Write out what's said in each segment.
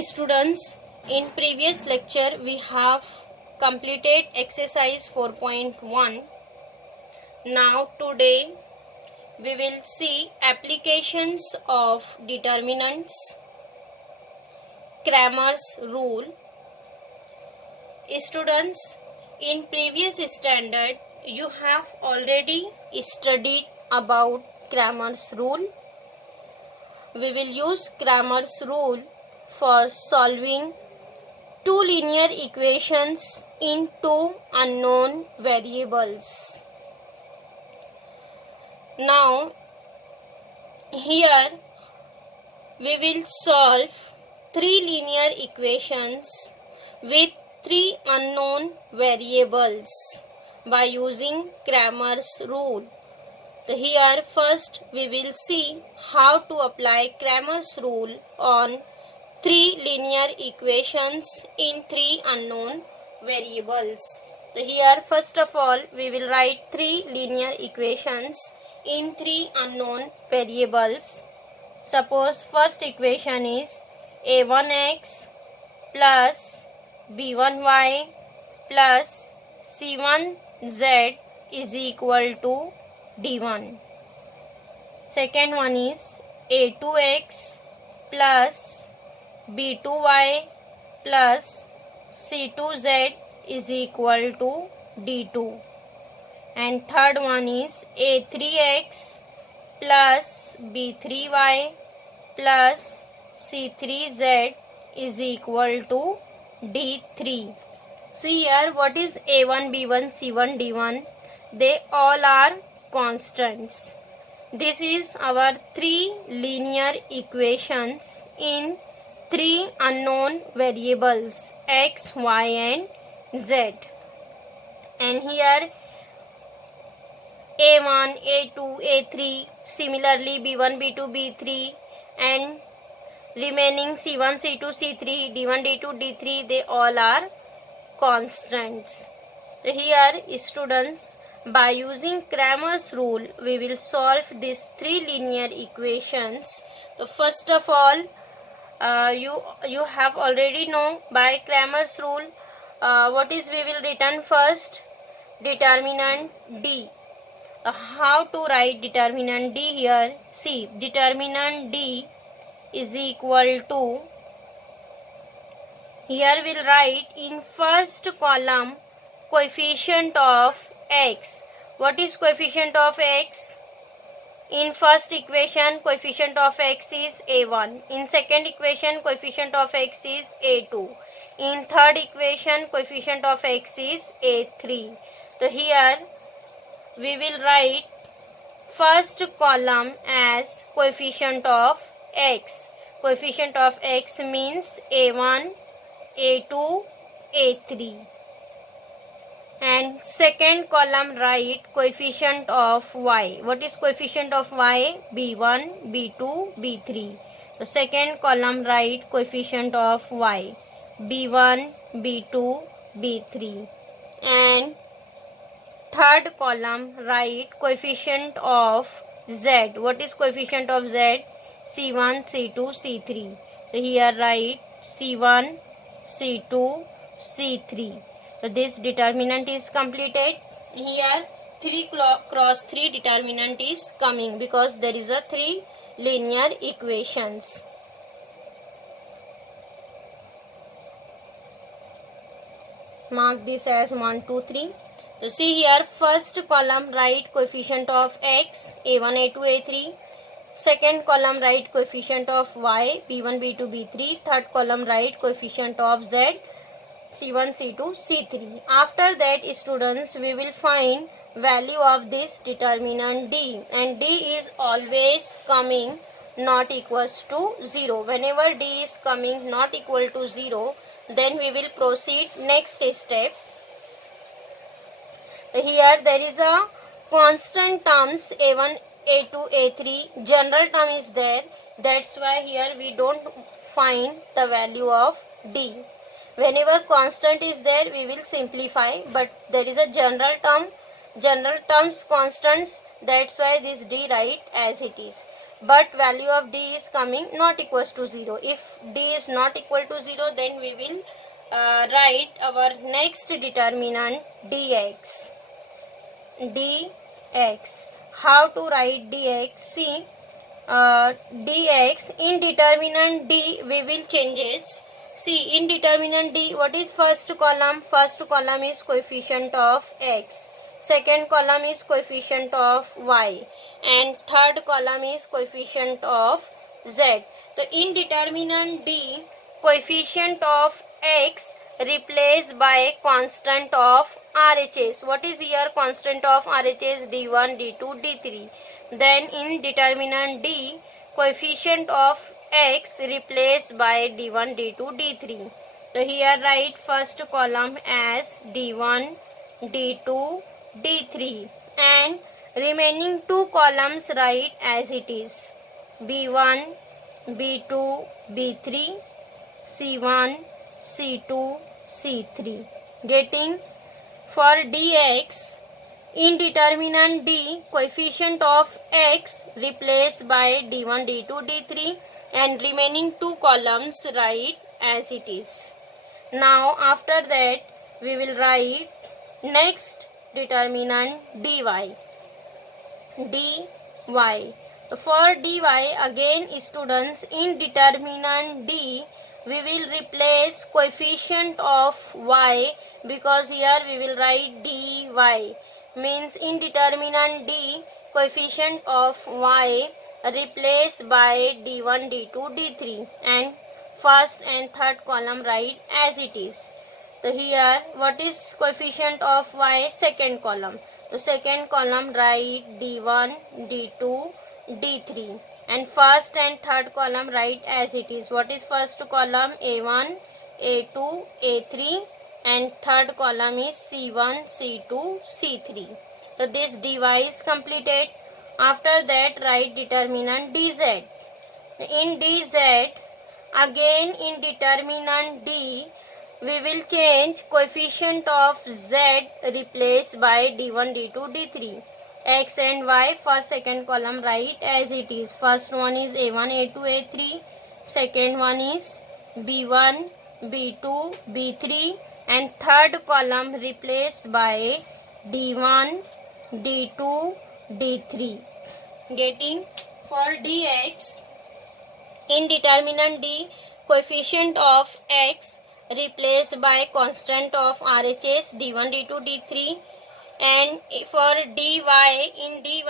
Students, in previous lecture we have completed exercise 4.1. Now today we will see applications of determinants, Cramer's rule. Students, in previous standard you have already studied about Cramer's rule. We will use Cramer's rule for solving two linear equations in two unknown variables. Now here we will solve three linear equations with three unknown variables by using Cramer's rule. So here first we will see how to apply Cramer's rule on three linear equations in three unknown variables. So here first of all we will write three linear equations in three unknown variables. Suppose first equation is a1x plus b1y plus c1z is equal to d1. Second one is a2x plus b2y plus c2z is equal to d2. And third one is a3x plus b3y plus c3z is equal to d3. See here, what is a1, b1, c1, d1? They all are constants. This is our three linear equations in three unknown variables x, y and z. And here a1, a2, a3, similarly b1, b2, b3 and remaining c1, c2, c3, d1, d2, d3, they all are constants. So here students, by using Cramer's rule we will solve these three linear equations. So first of all you have already know by Cramer's rule what is we will return first? Determinant D. How to write determinant D here? See, determinant D is equal to, here we'll write in first column coefficient of x. What is coefficient of x? In first equation coefficient of x is a1. In second equation coefficient of x is a2. In third equation coefficient of x is a3. So here we will write first column as coefficient of x. Coefficient of x means a1, a2, a3. And second column write coefficient of y. What is coefficient of y? b1, b2, b3. So second column write coefficient of y. b1, b2, b3. And third column write coefficient of z. What is coefficient of z? c1, c2, c3. So here write c1, c2, c3. So this determinant is completed. Here 3 cross 3 determinant is coming because there is a 3 linear equations. Mark this as 1, 2, 3. So see here first column write coefficient of x, a1, a2, a3. Second column write coefficient of y, b1, b2, b3. Third column write coefficient of z, c1, c2, c3. After that students we will find value of this determinant D, and D is always coming not equals to 0. Whenever D is coming not equal to 0, then we will proceed next step. Here there is a constant terms a1, a2, a3. General term is there. That's why here we don't find the value of D. Whenever constant is there we will simplify, but there is a general term general terms constants, that's why this d write as it is. But value of d is coming not equals to 0. If d is not equal to 0, then we will write our next determinant dx. dx. How to write dx? See, dx in determinant d we will changes. See, in determinant d, what is first column? First column is coefficient of x. Second column is coefficient of y. And third column is coefficient of z. So, in determinant d, coefficient of x replaced by constant of RHS. What is here constant of RHS? D1, D2, D3. Then in determinant D, coefficient of x replaced by D1, D2, D3. So here write first column as D1, D2, D3 and remaining two columns write as it is B1, B2, B3, C1, C2, C3. Getting? For dx, in determinant d, coefficient of x replaced by d1, d2, d3 and remaining two columns write as it is. Now after that we will write next determinant dy. For dy again students, in determinant d we will replace coefficient of y because here we will write dy. Means in determinant d, coefficient of y replaced by d1, d2, d3 and first and third column write as it is. So here what is coefficient of y? Second column. So second column write d1, d2, d3 and first and third column write as it is. What is first column? A1, A2, A3 and third column is C1, C2, C3. So this dy is completed. After that write determinant dz. In dz again in determinant d we will change coefficient of z replaced by d1, d2, d3. X and y first second column write as it is. First one is A1, A2, A3. Second one is B1, B2, B3 and third column replaced by D1, D2, D3. Getting? For dx, in determinant d, coefficient of x replaced by constant of RHS d1, d2, d3 and for dy, in dy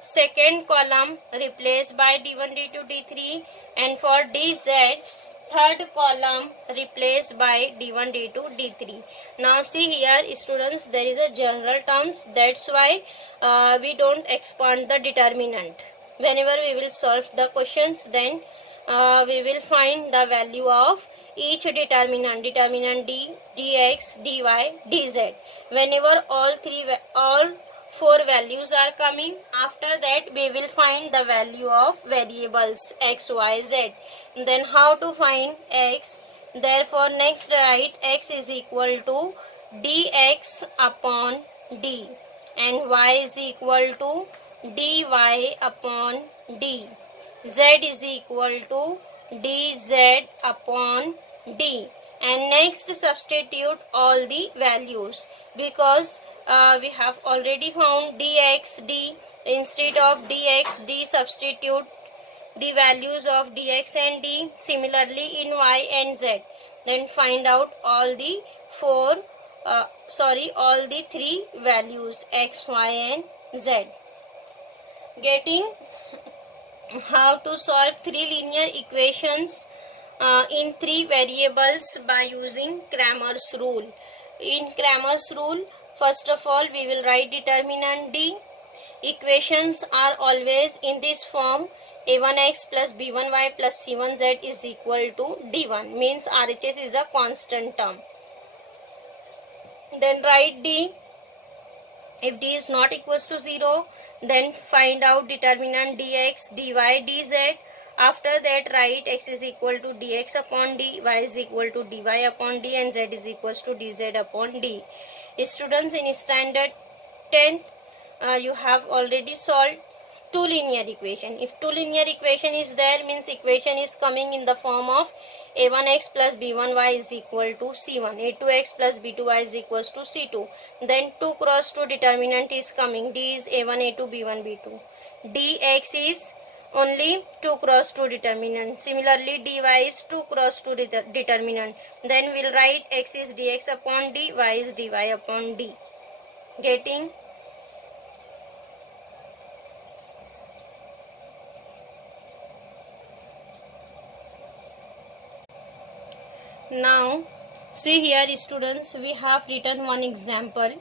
second column replaced by d1, d2, d3 and for dz third column replaced by d1, d2, d3. Now see here students, there is a general terms, that's why we don't expand the determinant. Whenever we will solve the questions, then we will find the value of each determinant d, dx, dy, dz. Whenever all four values are coming, after that we will find the value of variables x, y, z. Then how to find x? Therefore next write x is equal to dx upon d and y is equal to dy upon d. Z is equal to dz upon d and next substitute all the values because we have already found dx, d. Instead of dx, d substitute the values of dx and d. Similarly in y and z. Then find out all the all the three values x, y and z. Getting? How to solve three linear equations in three variables by using Cramer's rule. In Cramer's rule, first of all we will write determinant d. Equations are always in this form: a1x plus b1y plus c1z is equal to d1, means RHS is a constant term. Then write d. If d is not equals to 0, then find out determinant dx, dy, dz. After that write x is equal to dx upon d, y is equal to dy upon d and z is equals to dz upon d. Students, in standard 10th, you have already solved two linear equation. If two linear equation is there, means equation is coming in the form of a1x plus b1y is equal to c1, a2x plus b2y is equals to c2. Then 2 cross 2 determinant is coming. D is a1 a2 b1 b2. dx is only 2 cross 2 determinant. Similarly, dy is 2 cross 2 determinant. Then we'll write x is dx upon d, y is dy upon d. Getting? Now, see here students, we have written one example.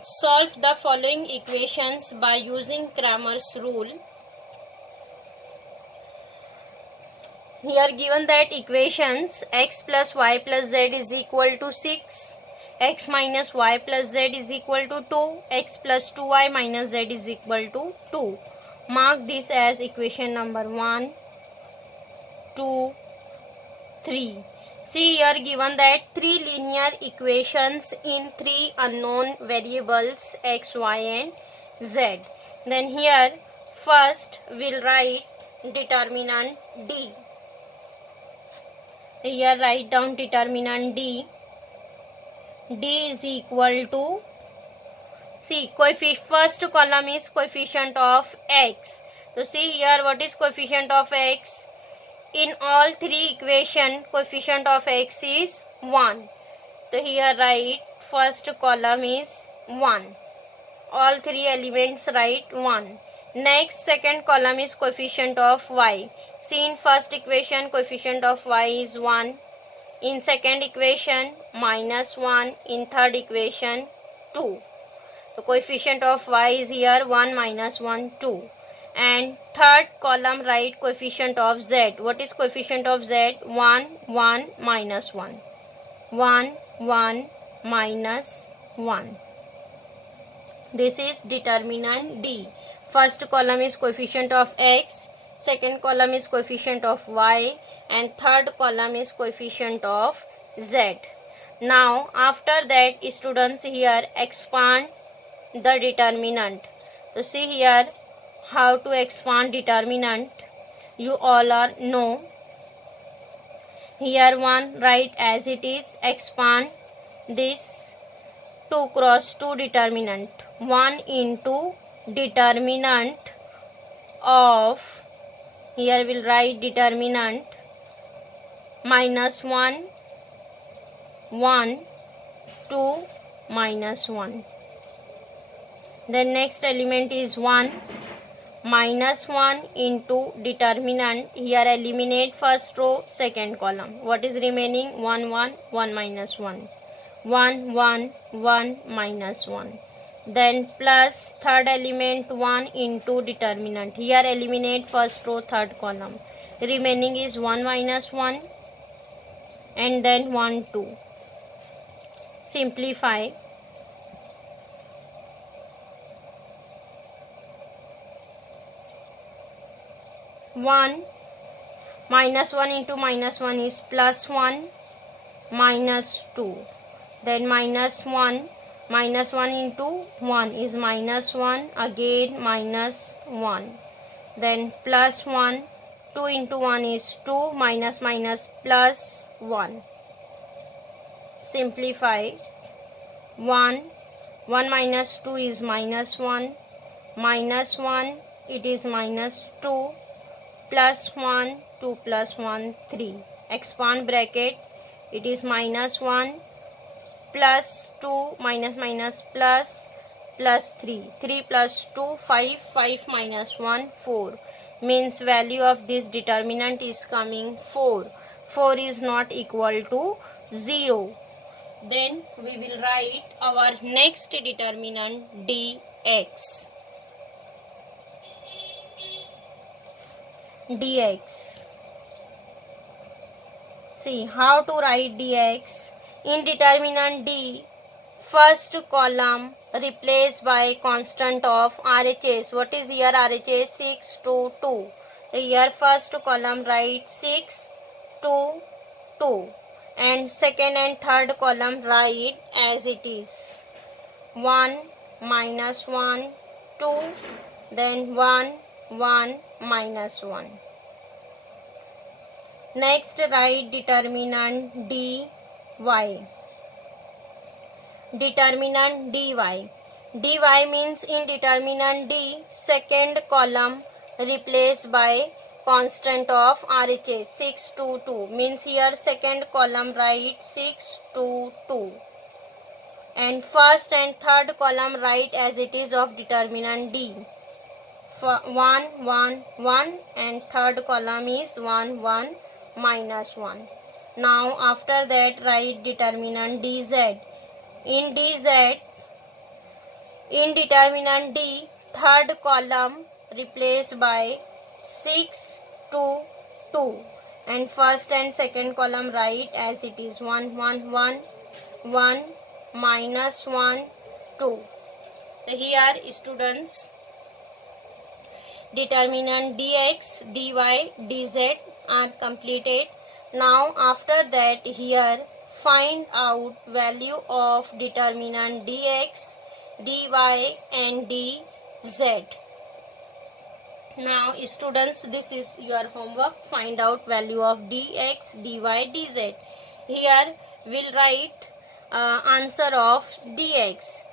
Solve the following equations by using Cramer's rule. Here given that equations x plus y plus z is equal to 6, x minus y plus z is equal to 2, x plus 2y minus z is equal to 2. Mark this as equation number 1, 2, 3. See here given that 3 linear equations in 3 unknown variables x, y and z. Then here first we'll write determinant D. Here write down determinant D. D is equal to, see, first column is coefficient of x. So see here what is coefficient of x? In all three equation, coefficient of x is 1. So here write first column is 1. All three elements write 1. Next, second column is coefficient of y. See, in first equation coefficient of y is 1. In second equation minus 1. In third equation 2. So coefficient of y is here 1 minus 1 2. And third column write coefficient of z. What is coefficient of z? 1 1 minus 1. 1 1 minus 1. This is determinant D. First column is coefficient of x, second column is coefficient of y, and third column is coefficient of z. Now after that students here expand the determinant. So see here how to expand determinant. You all are know. Here 1 write as it is, expand this 2 cross 2 determinant. 1 into determinant of, here we'll write determinant minus 1 1 2 minus 1. Then next element is 1 minus 1 into determinant. Here eliminate first row, second column. What is remaining? 1 1 1 minus 1. 1 1 1 minus 1. Then plus third element 1 into determinant. Here eliminate first row, third column. Remaining is 1 minus 1 and then 1 2. Simplify. One minus 1 into minus 1 is plus 1 minus 2. Then minus 1 into 1 is minus 1, again minus 1. Then plus 1, 2 into 1 is 2, minus minus plus 1. Simplify. 1 minus 2 is minus 1, minus 1 it is minus 2, plus 1 2 plus 1 3. Expand bracket, it is minus 1 plus 2 minus minus plus 3. 3 plus 2 5, 5 minus 1 4. Means value of this determinant is coming 4. 4 is not equal to 0. Then we will write our next determinant dx. dx. See how to write dx. In determinant D, first column replaced by constant of RHS. What is here RHS? 6 2 2. Here first column write 6 2 2 and second and third column write as it is. 1 minus 1 2, then 1 1 minus 1. Next write determinant dy. Determinant dy. dy means in determinant d, second column replaced by constant of RHS 6 to 2, means here second column write 6 to 2, and first and third column write as it is of determinant d. 1 1 1 and third column is 1 1 minus 1. Now after that write determinant dz. In determinant d, third column replaced by 6 to 2, and first and second column write as it is 1 1 1 1 minus 1 2. So here students, determinant dx, dy, dz are completed. Now after that here find out value of determinant dx, dy and dz. Now students, this is your homework. Find out value of dx, dy, dz. Here we'll write answer of dx.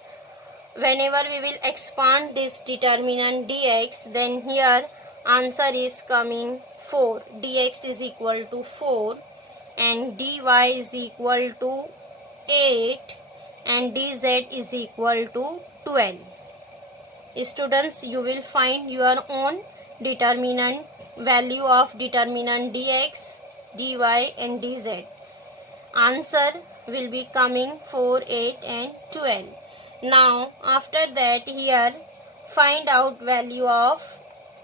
Whenever we will expand this determinant dx, then here answer is coming 4. Dx is equal to 4 and dy is equal to 8 and dz is equal to 12. Students, you will find your own determinant value of determinant dx, dy and dz. Answer will be coming 4, 8 and 12. Now after that here find out value of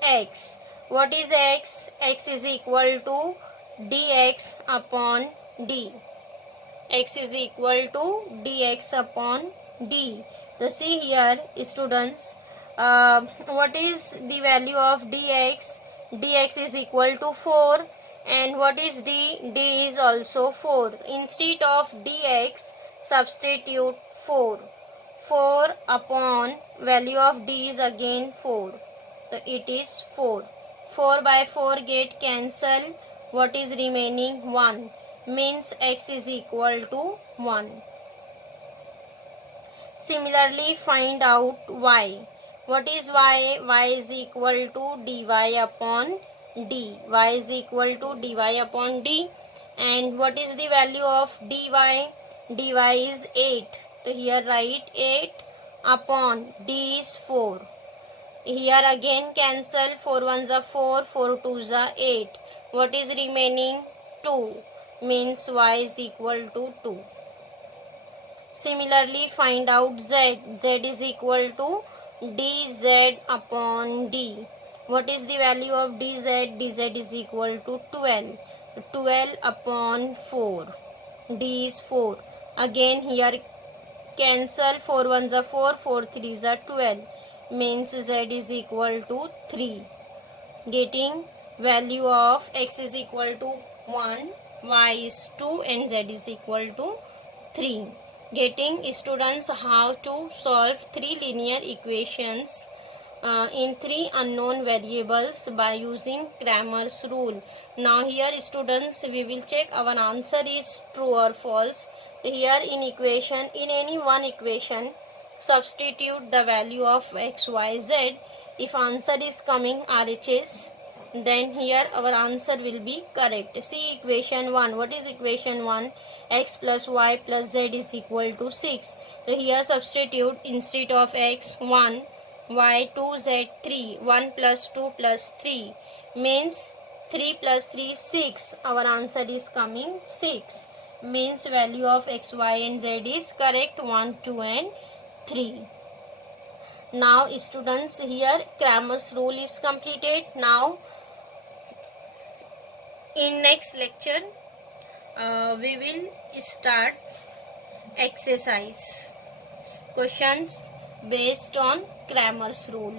x. What is x? X is equal to dx upon d. X is equal to dx upon d. So see here students, what is the value of dx? Dx is equal to 4, and what is d? D is also 4. Instead of dx, substitute 4. 4 upon value of d is again 4. So it is 4. 4 by 4 get cancelled. What is remaining? 1. Means x is equal to 1. Similarly, find out y. What is y? Y is equal to dy upon d. Y is equal to dy upon d. And what is the value of dy? Dy is 8. So here write 8 upon d is 4. Here again cancel. 4 1s are 4, 4 2s are 8. What is remaining? 2. Means y is equal to 2. Similarly, find out z. Z is equal to dz upon d. What is the value of dz? Dz is equal to 12. 12 upon 4. D is 4. Again here cancel. 4 1s are 4, 4 3s are 12. Means z is equal to 3. Getting value of x is equal to 1, y is 2 and z is equal to 3. Getting students how to solve 3 linear equations in 3 unknown variables by using Cramer's rule. Now here students, we will check our answer is true or false. Here in equation, in any one equation, substitute the value of x, y, z. If answer is coming RHS, then here our answer will be correct. See equation 1. What is equation 1? X plus y plus z is equal to 6. So here substitute instead of x 1, y 2, z 3. 1 plus 2 plus 3 means 3 plus 3 6. Our answer is coming 6. Means value of x, y and z is correct 1, 2 and 3. Now students, here Cramer's rule is completed. Now in next lecture we will start exercise questions based on Cramer's rule.